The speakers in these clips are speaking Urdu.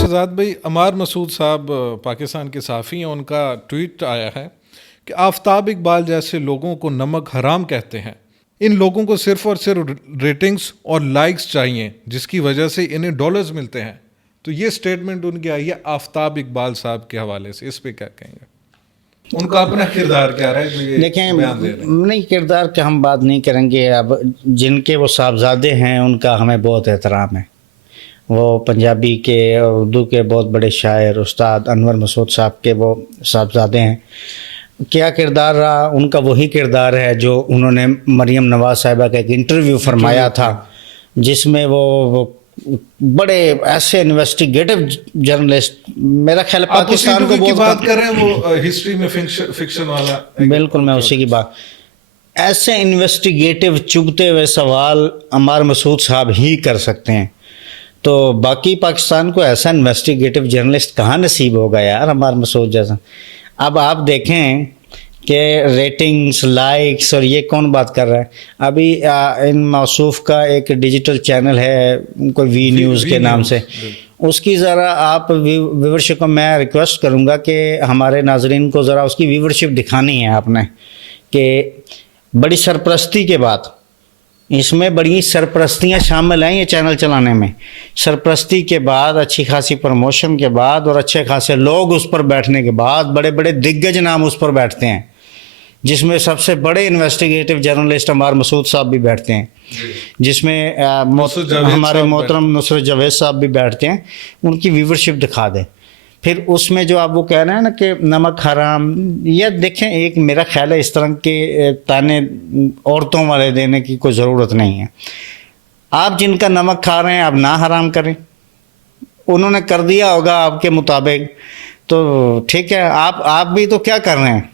شہزاد بھائی، عمار مسعود صاحب پاکستان کے صحافی ہیں، ان کا ٹویٹ آیا ہے کہ آفتاب اقبال جیسے لوگوں کو نمک حرام کہتے ہیں. ان لوگوں کو صرف اور صرف ریٹنگز اور لائکس چاہیے جس کی وجہ سے انہیں ڈالرز ملتے ہیں. تو یہ سٹیٹمنٹ ان کی آئی ہے آفتاب اقبال صاحب کے حوالے سے، اس پہ کیا کہیں گے؟ ان کا اپنا کردار کیا رہا ہے جو یہ دیکھیں، بیان دے رہے ہیں؟ نہیں، کردار کی ہم بات نہیں کریں گے. اب جن کے وہ صاحبزادے ہیں ان کا ہمیں بہت احترام ہے. وہ پنجابی کے اور اردو کے بہت بڑے شاعر استاد انور مسعود صاحب کے وہ صاحبزادے ہیں. کیا کردار رہا ان کا؟ وہی کردار ہے جو انہوں نے مریم نواز صاحبہ کا ایک انٹرویو فرمایا تھا، جس میں وہ بڑے ایسے انویسٹیگیٹو جرنلسٹ، میرا خیال ہے پاکستان کو کی بہت بات کر رہے ہیں، وہ ہسٹری میں فکشن والا. بالکل میں اسی کی بات، ایسے انویسٹیگیٹو چبھتے ہوئے سوال عمار مسعود صاحب ہی کر سکتے ہیں. تو باقی پاکستان کو ایسا انویسٹیگیٹو جرنلسٹ کہاں نصیب ہوگا یار، عمار مسعود جیسا. اب آپ دیکھیں کہ ریٹنگز، لائکس اور یہ کون بات کر رہا ہے؟ ابھی ان موصوف کا ایک ڈیجیٹل چینل ہے کوئی وی نیوز کے نام سے، اس کی ذرا آپ ویورشپ کو میں ریکویسٹ کروں گا کہ ہمارے ناظرین کو ذرا اس کی ویورشپ دکھانی ہے آپ نے، کہ بڑی سرپرستی کے بعد، اس میں بڑی سرپرستیاں شامل ہیں یہ چینل چلانے میں، سرپرستی کے بعد، اچھی خاصی پروموشن کے بعد اور اچھے خاصے لوگ اس پر بیٹھنے کے بعد، بڑے بڑے دگج نام اس پر بیٹھتے ہیں، جس میں سب سے بڑے انویسٹیگیٹو جرنلسٹ عمار مسعود صاحب بھی بیٹھتے ہیں، جس میں ہمارے محترم نصرت جاوید صاحب بھی بیٹھتے ہیں. ان کی ویورشپ دکھا دیں. پھر اس میں جو آپ وہ کہہ رہے ہیں نا کہ نمک حرام، یہ دیکھیں، ایک میرا خیال ہے اس طرح کے تانے عورتوں والے دینے کی کوئی ضرورت نہیں ہے. آپ جن کا نمک کھا رہے ہیں آپ نہ حرام کریں، انہوں نے کر دیا ہوگا آپ کے مطابق تو ٹھیک ہے. آپ بھی تو کیا کر رہے ہیں؟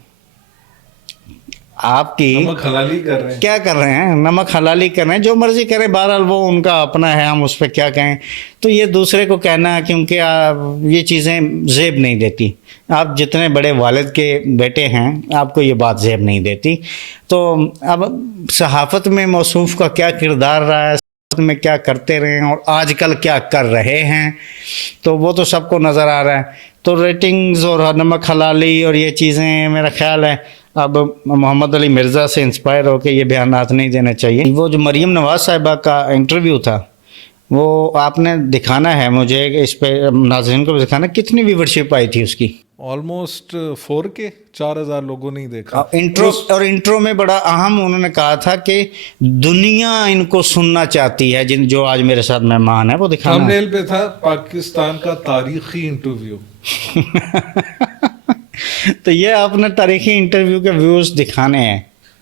آپ کی نمک حلالی کر رہے ہیں. کیا کر رہے ہیں؟ نمک حلالی کر رہے ہیں. جو مرضی کریں، بہرحال وہ ان کا اپنا ہے، ہم اس پہ کیا کہیں. تو یہ دوسرے کو کہنا، کیونکہ یہ چیزیں زیب نہیں دیتی. آپ جتنے بڑے والد کے بیٹے ہیں، آپ کو یہ بات زیب نہیں دیتی. تو اب صحافت میں موصوف کا کیا کردار رہا ہے، صحافت میں کیا کرتے رہے ہیں اور آج کل کیا کر رہے ہیں، تو وہ تو سب کو نظر آ رہا ہے. تو ریٹنگز اور نمک حلالی اور یہ چیزیں میرا خیال ہے اب محمد علی مرزا سے انسپائر ہو کے یہ بیانات نہیں دینے چاہیے. وہ جو مریم نواز صاحبہ کا انٹرویو تھا، وہ آپ نے دکھانا ہے مجھے، اس پہ ناظرین کو بھی دکھانا. کتنی ویورشپ آئی تھی اس کی؟ آلموسٹ 4,000 لوگوں نے دیکھا. انٹرو میں بڑا اہم انہوں نے کہا تھا کہ دنیا ان کو سننا چاہتی ہے، جو آج میرے ساتھ مہمان ہے، وہ دکھانا. تھمب نیل پہ تھا پاکستان کا تاریخی انٹرویو. تو یہ آپ نے تاریخی انٹرویو کے ویوز دکھانے ہیں.